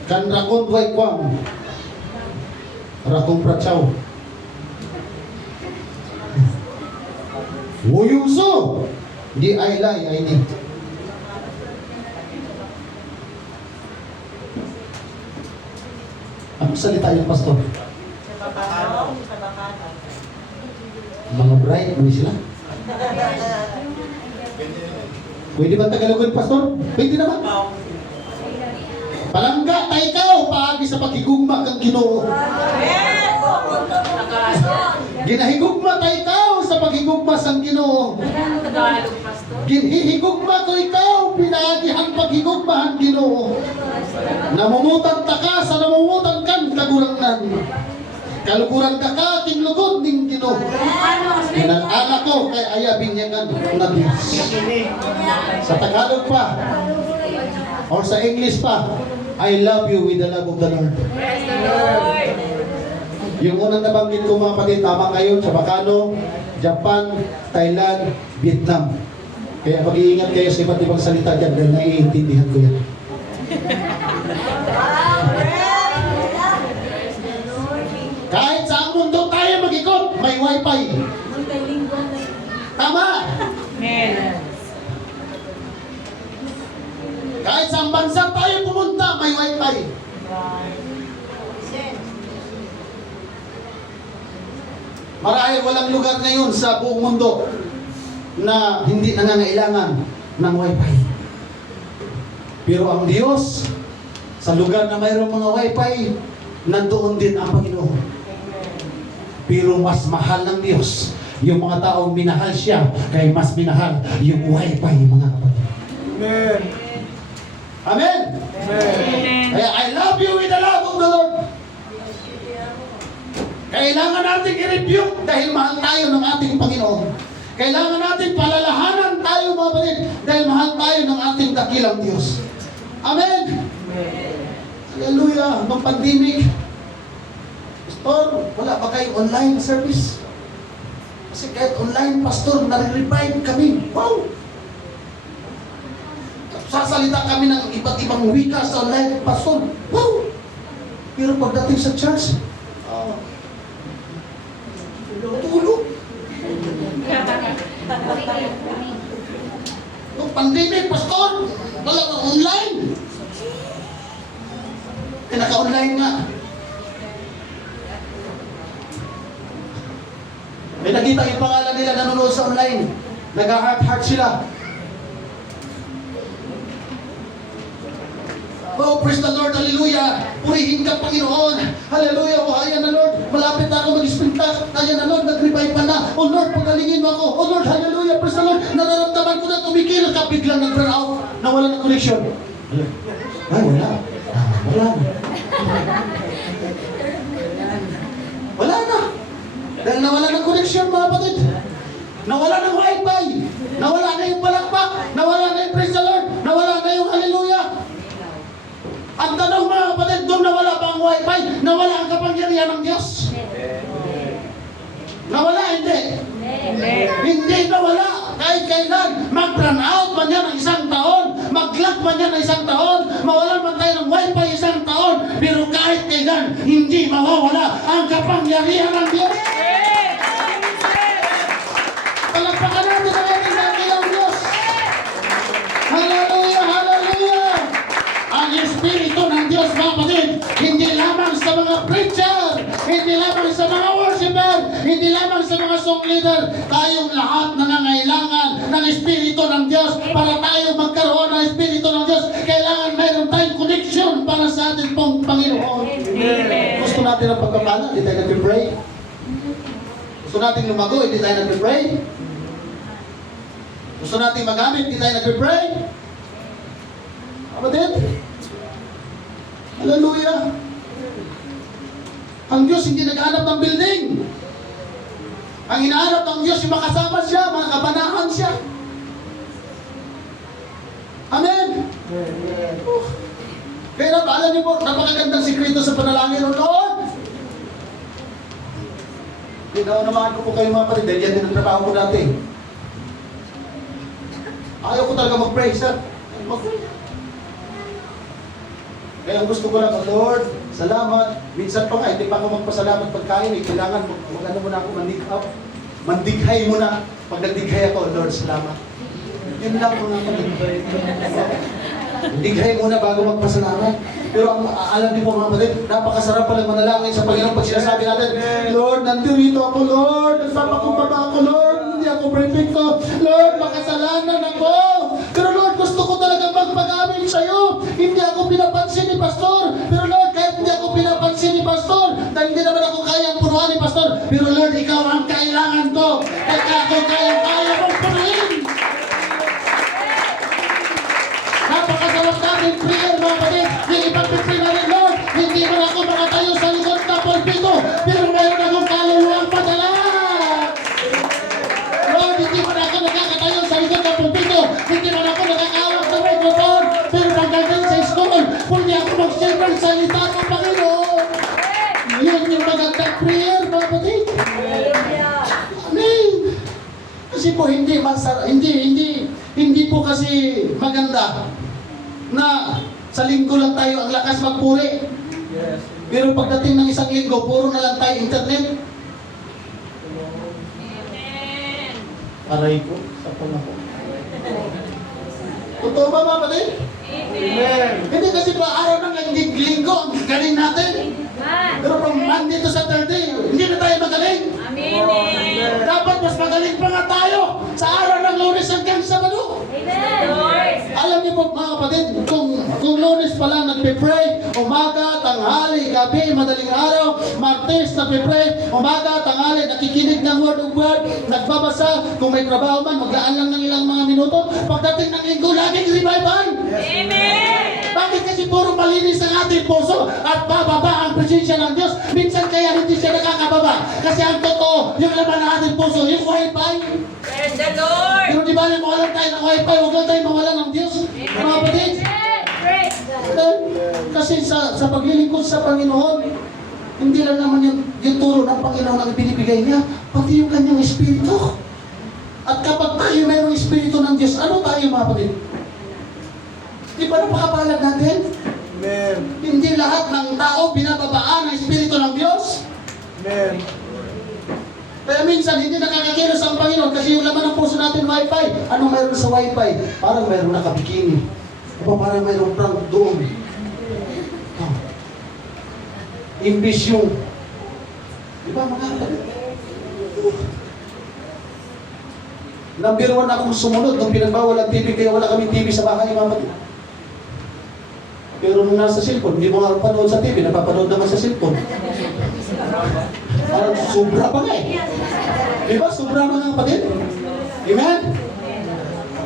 Kan rakon way kwang rakong pratsaw. Wuyuso di ay lay ay ni. Ang salita yung pastor. Mga bright, ano sila? Pwede ba Tagalogon, pastor? Pwede naman. Palangga, tayo ikaw, paagi sa pagigugma kang Ginoo. Ginahigugma tayo ikaw sa pagigugma sang Ginoo. Tagalog, Pastor. Ginhihigugma ko ikaw, pinagihang paghigugmahan Ginoo. Namumutan ta ka sa namumutan kan kagurangan. Kaluguran ka ka, kinlugod ning Ginoo. Pinag-ala ko kay ayabing niya kan na Diyos. Sa Tagalog pa, or sa English pa, I love you with the love of the Lord. Praise the Lord. Yung unang nabanggit ko, mga kapatid, tama kayo sa Bacano, Japan, Thailand, Vietnam. Kaya mag-iingat kayo sa iba't ibang salita dyan dahil naiintindihan ko yan. Kahit sa mundo tayo mag-ikot, may wifi. Tama! Amen. Kahit sa bansa tayo pumunta, may wifi. Marahil walang lugar ngayon sa buong mundo na hindi nangangailangan ng wifi. Pero ang Diyos, sa lugar na mayroong mga wifi, nandoon din ang Panginoon. Pero mas mahal ng Diyos yung mga taong minahal siya, kaya mas minahal yung wifi, mga kapatid. Amen. Amen! Amen. Kaya I love you with the love of the Lord. Kailangan natin i-rebuke dahil mahal tayo ng ating Panginoon. Kailangan natin palalahanan tayo, mga kapatid, dahil mahal tayo ng ating dakilang Diyos. Amen! Hallelujah! Nung pandemic, Pastor, wala ba kayong online service? Kasi kahit online, Pastor, nare-revive kami. Wow! Sasalita kami ng iba't ibang wika sa online, Pastor. Wow! Pero pagdating sa church, tulog. Nung pandemic, Pastor, wala ka online. Naka-online nga. May nakita yung pangalan nila nanonood sa online. Nag-heart-heart sila. Oh, praise the Lord, hallelujah. Purihin ka, Panginoon. Hallelujah, oh, ayan na Lord. Malapit na ako mag-sprinta. Ayan na Lord, nag-revive pa na. Oh Lord, pagalingin mo ako. Oh Lord, hallelujah, praise the Lord. Nararamdaman ko na tumikil ka, biglang nag-burn out. Nawala ng connection. Ay, wala. Wala na. Wala na. Dahil nawala ng connection, mga kapatid. Nawala ng wifi. Nawala na yung palakpak. Nawala na yung praise the Lord. Nawala na yung hallelujah. Ang tanong, mga kapatid, doon nawala ba ang wifi? Nawala ang kapangyarihan ng Diyos? Nawala, hindi. Hindi nawala. Kahit kailan, mag-run out man yan ng isang taon, mag-lag man yan ng isang taon, mawalan man tayo ng wifi isang taon, pero kahit kailan, hindi mawawala ang kapangyarihan ng Diyos. Palagpakan natin ang ating dakilang Diyos. Hallelujah, hallelujah. Ang Espiritu ng Diyos, mga kapatid, hindi lamang sa mga preacher, hindi lamang sa mga worshiper, leader, tayong lahat nangangailangan ng Espiritu ng Diyos. Para tayo magkaroon ng Espiritu ng Diyos, kailangan mayroon tayong connection para sa ating pong Panginoon. Amen. Gusto natin ang pagpapala, hindi tayo nag-pray. Gusto natin lumago, hindi tayo nag-pray. Gusto natin magamit, hindi tayo nag-pray. Kapatid? Hallelujah! Ang Diyos hindi naghahanap ng building. Ang hinahanap ng Diyos, yung makasama siya, mga kabanahan siya. Amen! Kaya alam niyo po, napakagandang sikreto sa panalangin ng Lord. Pinaunamaan ko po kayo mga kapatid, dahil yan din ang trabaho ko dati. Ayaw ko talaga mag-pray, sir. Mag-pray. Kaya ang gusto ko lang, oh Lord, salamat. Minsan pa nga, hindi pa ako magpasalamat pagkain. Kailangan mag-ano muna ako, mandig-up. Mandighay muna. Pag nagdighay ako, Lord, salamat. Yun lang mga kapatid. Dighay muna bago magpasalamat. Pero alam niyo po mga kapatid, napakasarap palang manalangin sa Panginoon pag sinasabi natin, Lord, nandito ako, Lord. Nagpapakumbaba ako, Lord. Hindi ako perfecto. Lord, makasalanan ako. Pero Lord, gusto ko talaga magpag-amin sa'yo. Hindi ako pinapansin ni Pastor. Pero Lord, kahit hindi ako pinapansin ni Pastor, dahil hindi naman ako kayang punuan ni Pastor. Pero Lord, ikaw ang kailangan ko. Kaya ako kaya mong punuin. Napakasarap natin prayer mga kapatid. Yung ipag-pray na rin, Lord, hindi man ako makatayo sa likod na pulpito, pero mayroon akong kaluluwang padala. Lord, hindi man ako nakakatayo sa likod ng pulpito, hindi man ako nakakawak ng microphone, pero pagdating sa school, pwede ako mag-share ng salita ng Panginoon. Yun yung magandang prayer mga kapatid. Amen. Kasi po hindi po kasi maganda na sa linggo lang tayo ang lakas magpuri. Yes. Pero pagdating ng isang linggo, puro na lang tayo internet. Amen. Aray ko, sa panahon. Totoo ba mga kapatid? Amen. Hindi kasi pa araw ng linggo, ang galing natin. Man. Pero from Monday to Saturday, hindi na tayo magaling. Amen. Dapat mas magaling pa nga tayo sa araw ng Lunes hanggang Sabado. Amen. Lord. Alam niyo po mga kapatid, kung Lunes pa lang nagpe-pray, umaga, tanghali, gabi, madaling araw, Martes nagpe-pray, umaga, tanghali, nakikinig ng word of God, nagbabasa, kung may trabaho man, maglaan lang ng ilang mga minuto, pagdating ng linggo, laging revival. Amen. Bakit kasi puro malinis ang ating puso at bababa ang presensya ng Diyos? Minsan kaya hindi siya nakakababa. Kasi ang totoo, yung laman ng ating puso, yung wifi. Praise the Lord. Pero di ba mawalan tayo ng wifi, huwag lang tayo mawalan ng Diyos. Mga kapatid, Praise God. kasi sa paglilingkod sa Panginoon, hindi lang naman yung turo ng Panginoon ang ibinibigay niya, pati yung kanyang Espiritu. At kapag tayo mayroong Espiritu ng Diyos, ano tayo mga kapatid? Di ba napakapalag natin? Amen. Hindi lahat ng tao binababaan ng Espiritu ng Diyos. Amen. Kaya minsan hindi nakakakilos ang Panginoon kasi yung laman ng puso natin wifi. Ano mayroon sa wifi? Parang mayroon nakabikini. O parang mayroon prank doon. Oh. Imbis yung... Di ba mga kapatid? Number 1 akong sumunod nung pinagbawal ang TV kaya wala kami TV sa bahay mga kapatid. Pero nung nasa cellphone, hindi mo nga panood sa TV, napapanood naman sa cellphone. Parang sobra pa nga eh. Di ba? Sobra mga kapatid. Amen?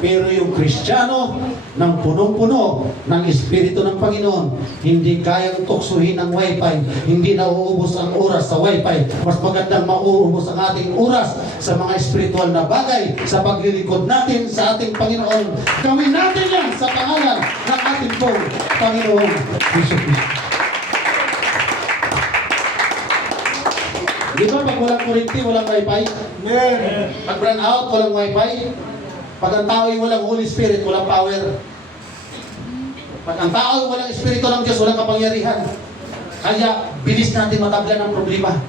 Pero yung Kristiyano ng punong-puno ng Espiritu ng Panginoon, hindi kayang tuksuhin ang wifi, hindi nauubos ang oras sa wifi. Mas magandang mauubos ang ating oras sa mga espiritual na bagay, sa paglilingkod natin sa ating Panginoon. Gawin natin yan sa pangalan ng ating pong Panginoon Hesus Kristo. Di ba pag walang kuryente, walang wifi? Amen. Pag burn out, walang wifi. Pag ang tao ay walang Holy Spirit, walang power. Pag ang tao ay walang Espiritu ng Diyos, walang kapangyarihan. Kaya, bilis natin matablan ng problema.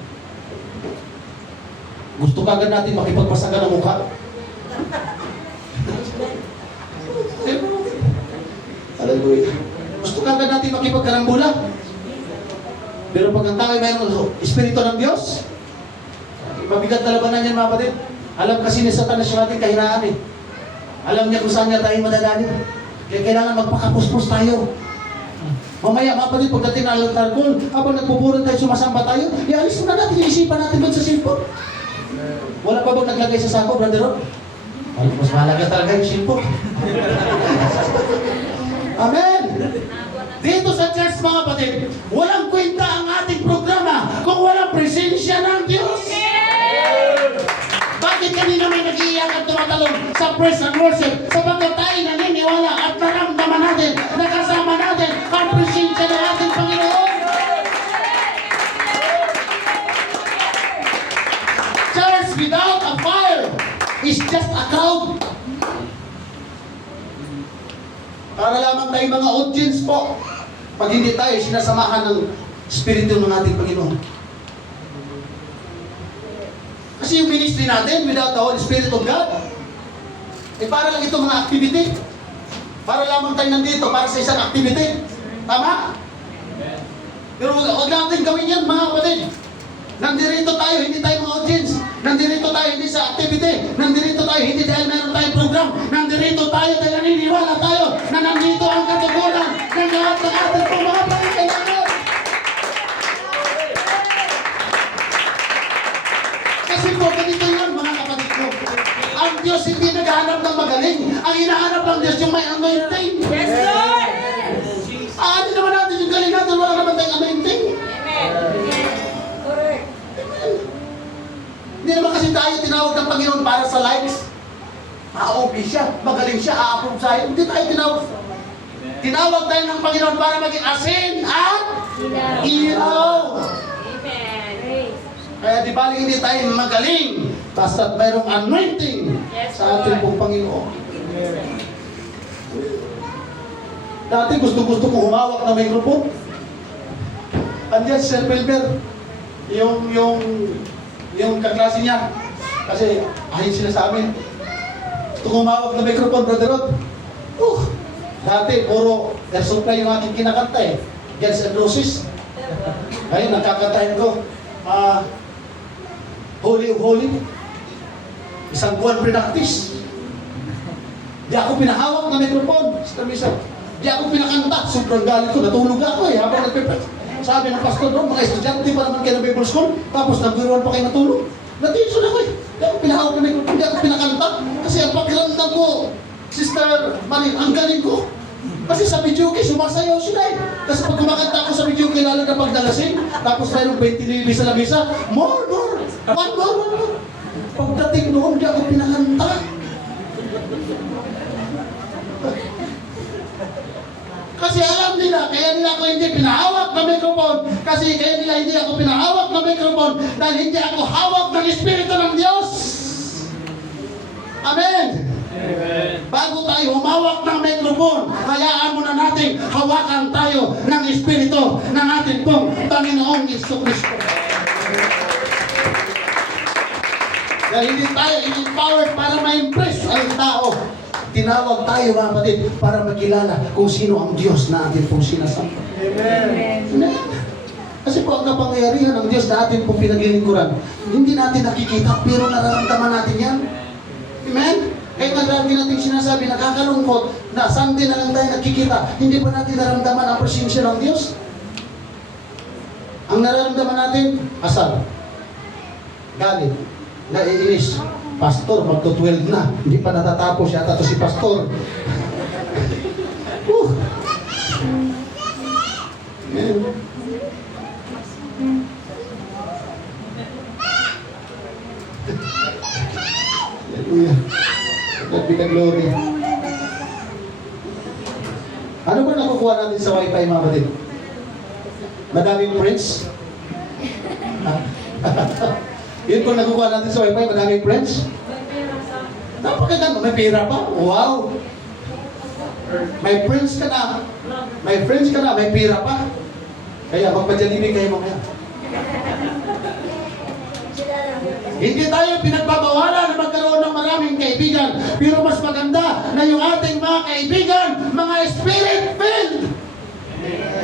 Gusto kagad natin makipagpasaga ng mukha. Hallelujah. Gusto kagad natin makipagkarambula. Pero pag ang tao ay mayroong Espiritu ng Diyos, Mabigat na labanan yan mga kapatid. Alam kasi ni Satanas yung ating kahinaan eh. Alam niya kung saan niya tayo madadali. Kaya kailangan magpakapuspos tayo. Mamaya mga kapatid, pagdating ng altar call, habang nagpupuran tayo, sumasamba tayo, ialis na natin, iisipan natin doon sa cellphone. Wala pa bang naglagay sa sako, Brother Rob? Mas mahalaga talaga yung cellphone. Amen! Dito sa church mga kapatid, walang kwenta ang ating programa kung walang presensya ng Diyos. Bakit kanina may nag-iiyak at tumatalong sa praise and worship? Sapagkat tayo naniniwala at naramdaman natin, nakasama natin ang presensya ng ating Panginoon. Church without a fire is just a crowd. Para lamang tayo mga audience po. Pag hindi tayo sinasamahan ng Espiritu ng ating Panginoon. Kasi yung ministry natin without the Holy Spirit of God, para lang ito mga activity. Para lamang tayo nandito para sa isang activity. Tama? Pero huwag natin gawin yan mga kapatid. Nandirito tayo, hindi tayo mga audience. Nandirito tayo hindi sa activity. Nandirito tayo hindi dahil meron tayong program. Nandirito tayo dahil naniniwala tayo na nandito ang katugunan ng lahat ng ating pong mga pangkailangan. Kasi po, ganito yan mga kapatid ko. Ang Diyos hindi naghahanap ng magaling. Ang hinahanap ng Diyos yung may anointing. Yes, Lord! Ano naman natin yung galing natin, wala naman tayong anointing. Amen. Correct. Hindi naman kasi tayo tinawag ng Panginoon para sa likes. Okay siya, magaling siya, a-approve sa'yo. Hindi tayo tinawag. Tinawag tayo ng Panginoon para maging asin at ilaw. Amen. Praise. Kaya di bali hindi tayo magaling, basta't mayroong anointing Yes, sa ating Lord. pong Panginoon. Dati gusto-gusto ko humawak na microphone. Andiyan si Sir Wilber, yung kaklase niya. Kasi ahin sila sa amin. Gusto ko humawak na microphone, Brother Rod. Dati puro air supply yung aking kinakanta eh. Guns and Roses. Ngayon, nagkakantahin ko. Holy of Holy. Isang buwan pre-practice. Di ako pinahawak na microphone. Di ako pinakanta. Sobrang galit ko. Natulog ako eh. Habang nagpe-practice. Sabi ng pastor doon, mga estudyante pa naman kayo ng Bible School. Tapos nagbiruan pa kayo natulog. Natinso na ko eh. Di ako pinahawak na microphone. Di ako pinakanta. Kasi ang pakiramdam ko, Sister Marie, ang galing ko. Kasi sa Mijuki, sumasayaw sila eh. Kasi pag kumakanta ako sa Mijuki, lalo na pagdalasing, tapos mayroong 20 libis sa lamisa, more. One more. Pagdating noon, di ako pinakanta. Kasi alam nila, kaya nila ako hindi pinahawak na microphone. Kasi kaya nila hindi ako pinahawak na microphone dahil hindi ako hawak ng Espiritu ng Diyos. Amen. Bago tayo humawak ng microphone, hayaan muna natin hawakan tayo ng Espiritu ng ating pong Panginoong Jesucristo. Dahil hindi tayo empowered para ma-impress ang tao. Tinawag tayo mga kapatid para makilala kung sino ang Diyos na ating pong sinasamba. Amen. Amen. Kasi po ang kapangyarihan ng Diyos na ating pong pinaglilingkuran, hindi natin nakikita pero nararamdaman natin yan. Amen? Kahit naglagi natin sinasabi, nakakalungkot na Sunday na lang tayo nakikita, hindi pa natin naramdaman ang presensya ng Diyos. Ang nararamdaman natin, asal, galit, naiinis. Pastor, magto-12 na, hindi pa natatapos yata to si Pastor. Amen. Hallelujah. God be the glory. Ano ba nakukuha natin sa wifi mga kapatid? Madaming friends? Yun po nakukuha natin sa wifi, madaming friends? Napakaganda, may pera pa? Wow! May friends ka na. May friends ka na, may pera pa. Kaya magpadyalibig kayo mamaya. Hindi tayo pinagbabawalan na magkaroon ng maraming kaibigan. Pero mas maganda na yung ating mga kaibigan, mga spirit-filled.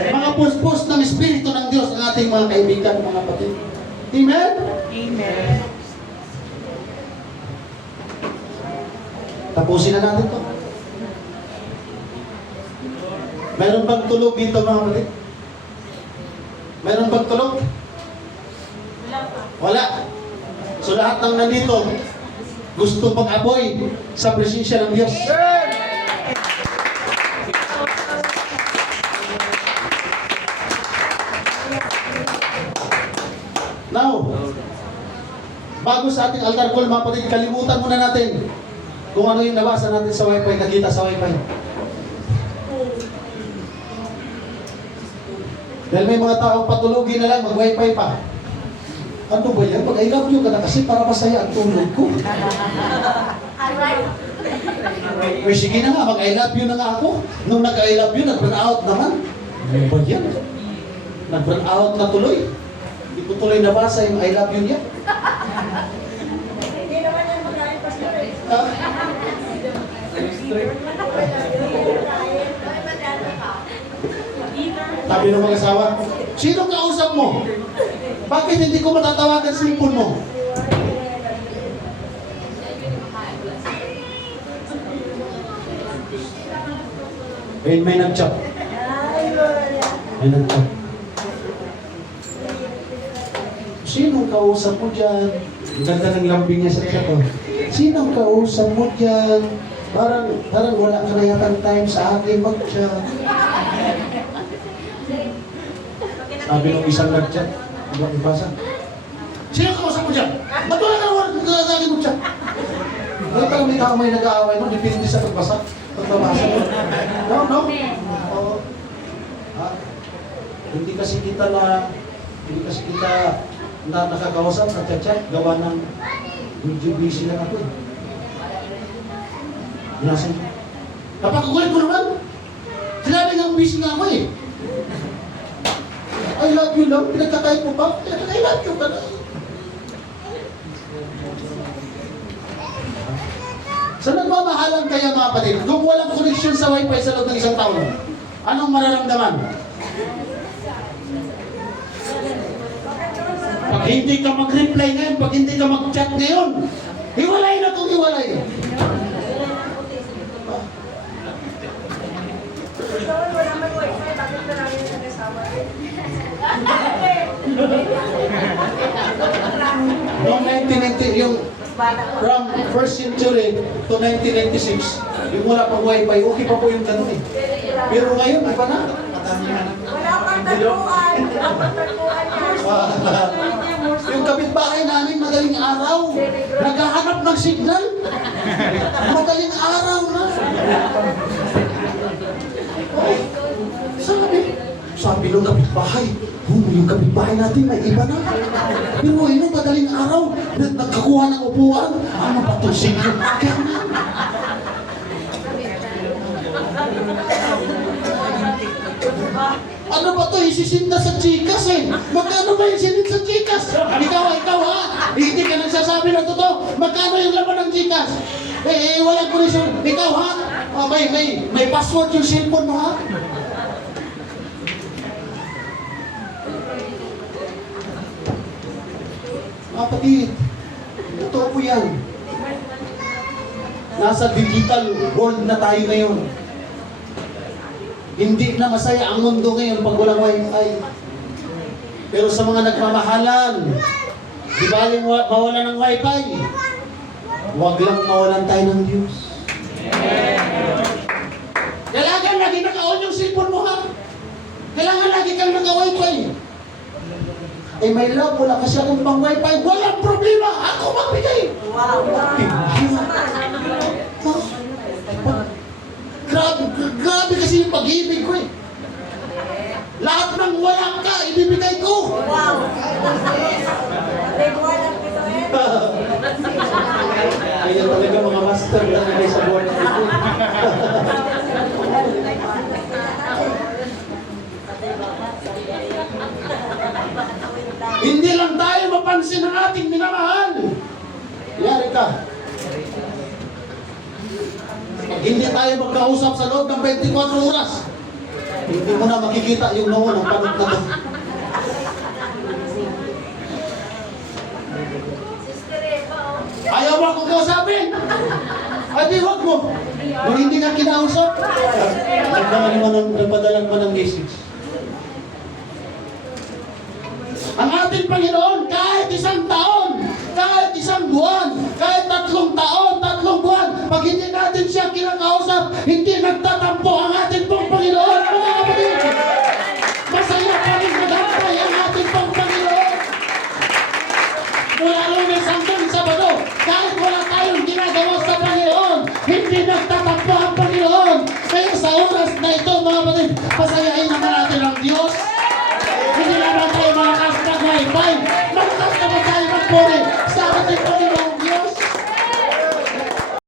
Mga puspos ng Espiritu ng Diyos ang ating mga kaibigan, mga kapatid. Amen? Amen. Tapusin na natin to. Meron bang tulog dito mga kapatid? Meron bang tulog? Wala. So lahat ng nandito, gusto mag-aboy sa presensya ng Diyos. Now, bago sa ating altar call, mga kapatid, kalimutan muna natin kung ano yung nabasa natin sa wifi, nakita sa wifi. Dahil may mga taong patulogin na lang, mag-wifi pa. Ano ba yan? Pag I love you ka na kasi para masaya ang tulog ko. Uy, sige na nga, mag-I love you na nga ako. Nung nag-I love you, nag-burn out naman. Ano ba yan? Nag-burn out na tuloy. Hindi ko tuloy nabasa yung I love you niya. Hindi naman yan magaling pastor eh. Sabi ng mga asawa, sino kausap mo? Bakit hindi ko matatawagan sa cellphone mo? May nag-chat. May nag-chat. Sinong kausap mo dyan? Ang ganda ng lambing niya sa chat. Oh. Sinong kausap mo dyan? Parang wala ka na yatang time sa akin mag-chat. Sabi ng isang nag-chat, hindi ako ibasa. Sino kausap mo dyan? Ba't wala ka sa akin mag-chat? Kaya parang may tao may nag-aaway mo, depende sa pagbasa. Pagbabasa mo. No? Oo. Ha? Hindi kasi kita nakakausap, nag-chat, gawa ng medyo busy lang ako eh. Binasan ko. Napakukulit mo naman. Sinabi nga busy nga ako eh. I love you lang, pinagkakait mo ba? I love you ka na. Sa nagmamahalan kaya mga kapatid, kung walang connection sa wifi sa loob ng isang taon, anong mararamdaman? Pag hindi ka mag-reply ngayon, pag hindi ka mag-chat ngayon, hiwalay na kung hiwalay. Wala may wifi, bakit na namin nag-asawa? Noong 1990, yung from 1st century to 1996, yung wala pang wifi, okay pa po yung ganun eh. Pero ngayon, iba na. Wala pang tagpuan. Wala pang tagpuan yan. Yung kapitbahay namin, madaling araw, naghahanap ng signal. Madaling araw na. Sabi ng kapitbahay, yung kapitbahay natin may iba na. Pero yun, madaling araw, nagkakuha ng upuan. Ano ba itong signal? Ano ba ito? Isisinda sa Gcash eh. Magkano ba yung sinit sa Gcash? Ikaw ha? Hindi ka nagsasabi ng totoo. Magkano yung laman ng Gcash? Walang connection. Ikaw ha? May password yung cellphone mo ha? Kapatid, totoo po yan. Nasa digital world na tayo ngayon. Hindi na masaya ang mundo ngayon pag walang wifi. Pero sa mga nagmamahalan, di baling mawalan ng wifi, huwag lang mawalan tayo ng Diyos. Kailangan lagi naka-on yung cellphone mo ha. Kailangan lagi kang naka-wifi. My love, wala kasi akong pang wifi. Walang problema, ako magbigay. Wow. Grabe kasi yung pag-ibig ko eh. Lahat ng wala ka, ibibigay ko. Wow. Nagbuwan ang pito eh. Ayan talaga mga master na nagay sa buwan ng ito. Hindi lang tayo mapansin ng ating minamahal. Yari ka. Pag hindi tayo magkausap sa loob ng 24 oras, hindi mo na makikita yung noon ng panot na to. Ayaw mo akong kausapin. Adi, huwag mo. Kung hindi ka kinausap, nagpadala naman ng message. Ang ating Panginoon, kahit isang taon, kahit isang buwan, kahit 3 taon, 3 buwan, pag hindi natin siya kinakausap, hindi nagtatampo ang ating pong Panginoon, mga kapatid. Masaya pa rin nagantay ang ating pong Panginoon. Mula Lunes hanggang